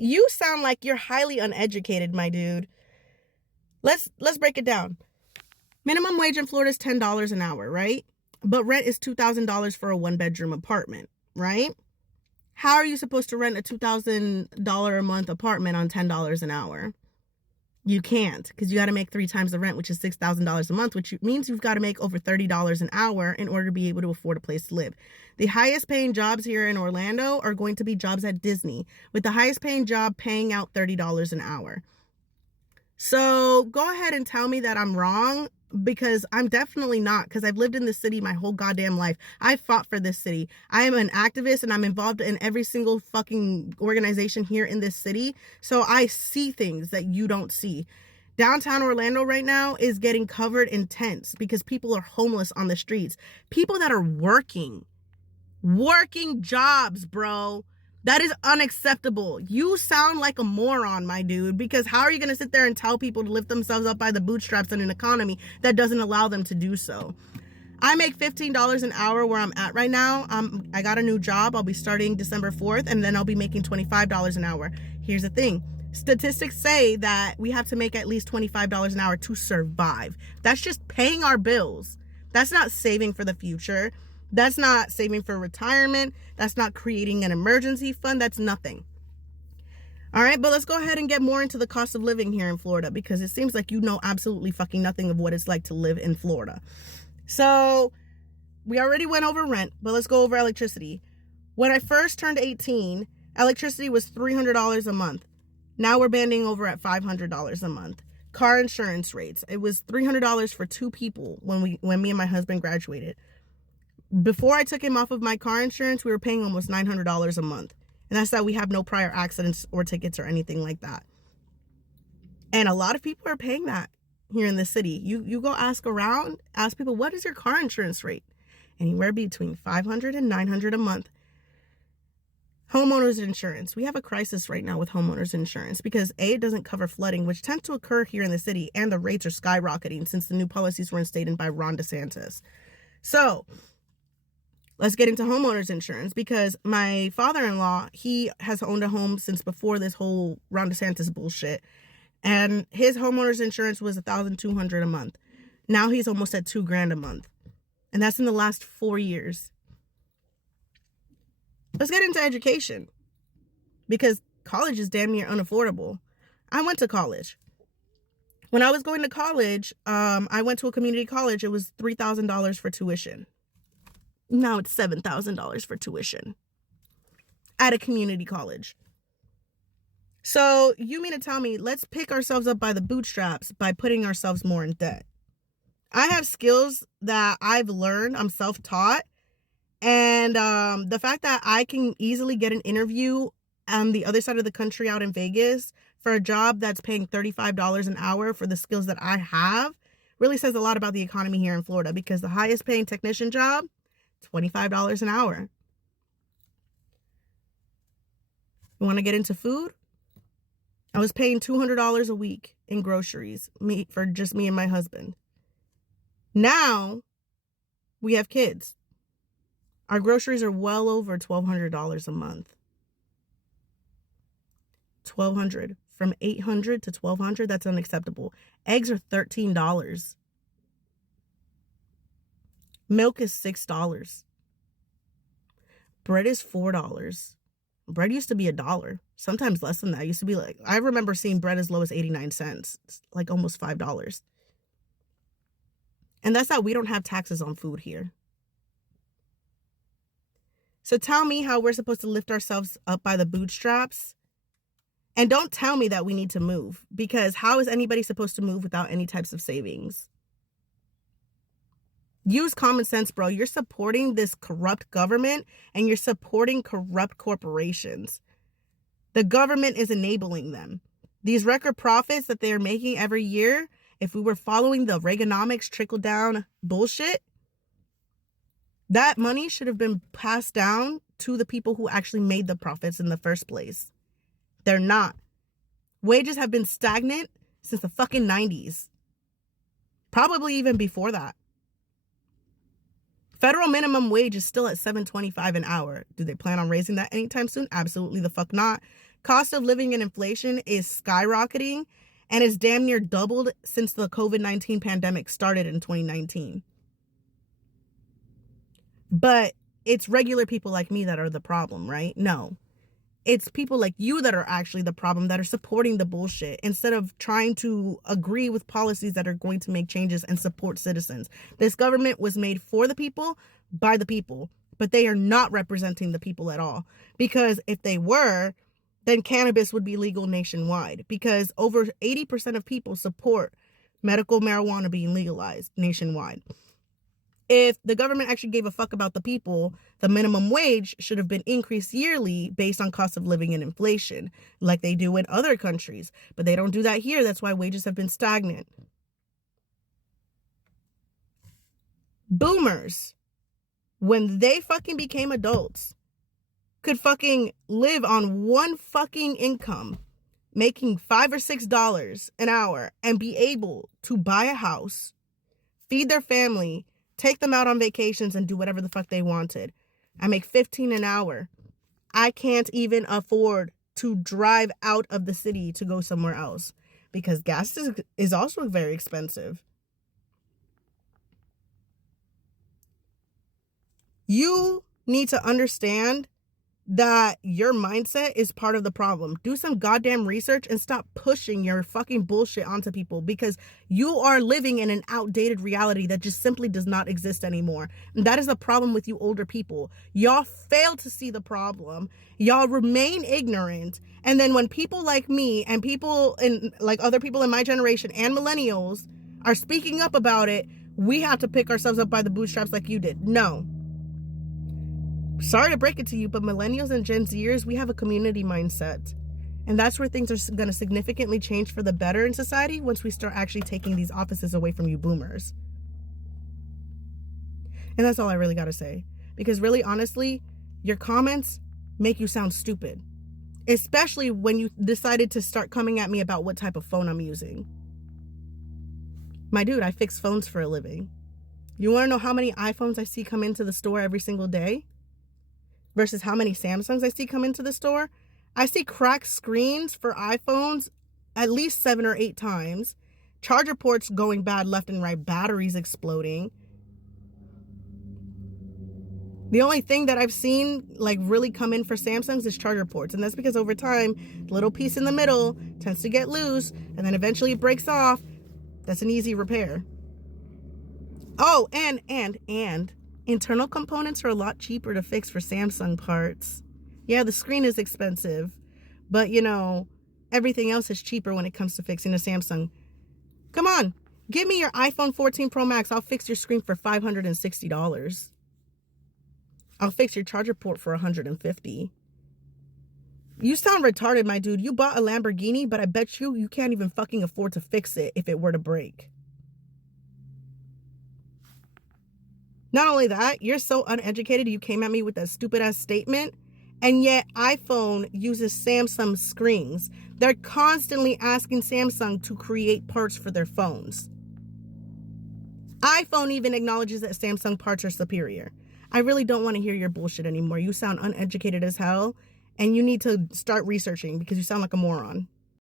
You sound like you're highly uneducated, my dude. Let's break it down. Minimum wage in Florida is $10 an hour, right? But rent is $2,000 for a one-bedroom apartment, right? How are you supposed to rent a $2,000 a month apartment on $10 an hour? You can't, because you got to make 3 times the rent, which is $6,000 a month, which means you've got to make over $30 an hour in order to be able to afford a place to live. The highest paying jobs here in Orlando are going to be jobs at Disney, with the highest paying job paying out $30 an hour. So go ahead and tell me that I'm wrong, because I'm definitely not, because I've lived in this city my whole goddamn life. I fought for this city. I am an activist and I'm involved in every single fucking organization here in this city. So I see things that you don't see. Downtown Orlando right now is getting covered in tents because people are homeless on the streets. People that are working jobs, bro. That is unacceptable. You sound like a moron, my dude, because how are you going to sit there and tell people to lift themselves up by the bootstraps in an economy that doesn't allow them to do so? I make $15 an hour where I'm at right now. I got a new job. I'll be starting December 4th, and then I'll be making $25 an hour. Here's the thing. Statistics say that we have to make at least $25 an hour to survive. That's just paying our bills. That's not saving for the future. That's not saving for retirement. That's not creating an emergency fund. That's nothing. All right, but let's go ahead and get more into the cost of living here in Florida, because it seems like you know absolutely fucking nothing of what it's like to live in Florida. So we already went over rent, but let's go over electricity. When I first turned 18, electricity was $300 a month. Now we're banding over at $500 a month. Car insurance rates. It was $300 for 2 people when me and my husband graduated. Before I took him off of my car insurance, we were paying almost $900 a month. And that's that we have no prior accidents or tickets or anything like that. And a lot of people are paying that here in the city. You go ask around, ask people, what is your car insurance rate? Anywhere between $500 and $900 a month. Homeowners insurance. We have a crisis right now with homeowners insurance because A, it doesn't cover flooding, which tends to occur here in the city, and the rates are skyrocketing since the new policies were instated by Ron DeSantis. So let's get into homeowners insurance, because my father-in-law, he has owned a home since before this whole Ron DeSantis bullshit. And his homeowners insurance was $1,200 a month. Now he's almost at $2,000 a month. And that's in the last 4 years. Let's get into education, because college is damn near unaffordable. I went to college. When I was going to college, I went to a community college. It was $3,000 for tuition. Now it's $7,000 for tuition at a community college. So you mean to tell me, let's pick ourselves up by the bootstraps by putting ourselves more in debt? I have skills that I've learned. I'm self-taught. And the fact that I can easily get an interview on the other side of the country out in Vegas for a job that's paying $35 an hour for the skills that I have really says a lot about the economy here in Florida, because the highest paying technician job, $25 an hour. You want to get into food? I was paying $200 a week in groceries for just me and my husband. Now we have kids. Our groceries are well over $1,200 a month. $1,200. From $800 to $1,200, that's unacceptable. Eggs are $13. Milk is $6. Bread is $4. Bread used to be $1. Sometimes less than that. It used to be like, I remember seeing bread as low as 89 cents. It's like almost $5. And that's how we don't have taxes on food here. So tell me how we're supposed to lift ourselves up by the bootstraps. And don't tell me that we need to move, because how is anybody supposed to move without any types of savings? Use common sense, bro. You're supporting this corrupt government and you're supporting corrupt corporations. The government is enabling them. These record profits that they're making every year, if we were following the Reaganomics trickle-down bullshit, that money should have been passed down to the people who actually made the profits in the first place. They're not. Wages have been stagnant since the fucking 90s. Probably even before that. Federal minimum wage is still at $7.25 an hour. Do they plan on raising that anytime soon? Absolutely the fuck not. Cost of living and inflation is skyrocketing and it's damn near doubled since the COVID-19 pandemic started in 2019. But it's regular people like me that are the problem, right? No. It's people like you that are actually the problem, that are supporting the bullshit instead of trying to agree with policies that are going to make changes and support citizens. This government was made for the people, by the people, but they are not representing the people at all. Because if they were, then cannabis would be legal nationwide, because over 80% of people support medical marijuana being legalized nationwide. If the government actually gave a fuck about the people, the minimum wage should have been increased yearly based on cost of living and inflation, like they do in other countries. But they don't do that here. That's why wages have been stagnant. Boomers, when they fucking became adults, could fucking live on one fucking income, making $5 or $6 an hour, and be able to buy a house, feed their family, take them out on vacations, and do whatever the fuck they wanted. I make $15 an hour. I can't even afford to drive out of the city to go somewhere else because gas is also very expensive. You need to understand that your mindset is part of the problem. Do some goddamn research and stop pushing your fucking bullshit onto people, because you are living in an outdated reality that just simply does not exist anymore. And that is the problem with you older people. Y'all fail to see the problem. Y'all remain ignorant. And then when people like me and people in like other people in my generation and millennials are speaking up about it, we have to pick ourselves up by the bootstraps like you did. No. Sorry to break it to you, but millennials and Gen Zers, we have a community mindset. And that's where things are going to significantly change for the better in society once we start actually taking these offices away from you boomers. And that's all I really got to say. Because really, honestly, your comments make you sound stupid. Especially when you decided to start coming at me about what type of phone I'm using. My dude, I fix phones for a living. You want to know how many iPhones I see come into the store every single day? Versus how many Samsungs I see come into the store? I see cracked screens for iPhones at least 7 or 8 times. Charger ports going bad left and right. Batteries exploding. The only thing that I've seen like really come in for Samsungs is charger ports. And that's because over time, the little piece in the middle tends to get loose and then eventually it breaks off. That's an easy repair. Oh, and internal components are a lot cheaper to fix for Samsung parts. Yeah, the screen is expensive, but you know, everything else is cheaper when it comes to fixing a Samsung. Come on, give me your iPhone 14 Pro Max. I'll fix your screen for $560. I'll fix your charger port for $150. You sound retarded, my dude. You bought a Lamborghini, but I bet you can't even fucking afford to fix it if it were to break. Not only that, you're so uneducated, you came at me with that stupid ass statement, and yet iPhone uses Samsung screens. They're constantly asking Samsung to create parts for their phones. iPhone even acknowledges that Samsung parts are superior. I really don't want to hear your bullshit anymore. You sound uneducated as hell, and you need to start researching because you sound like a moron.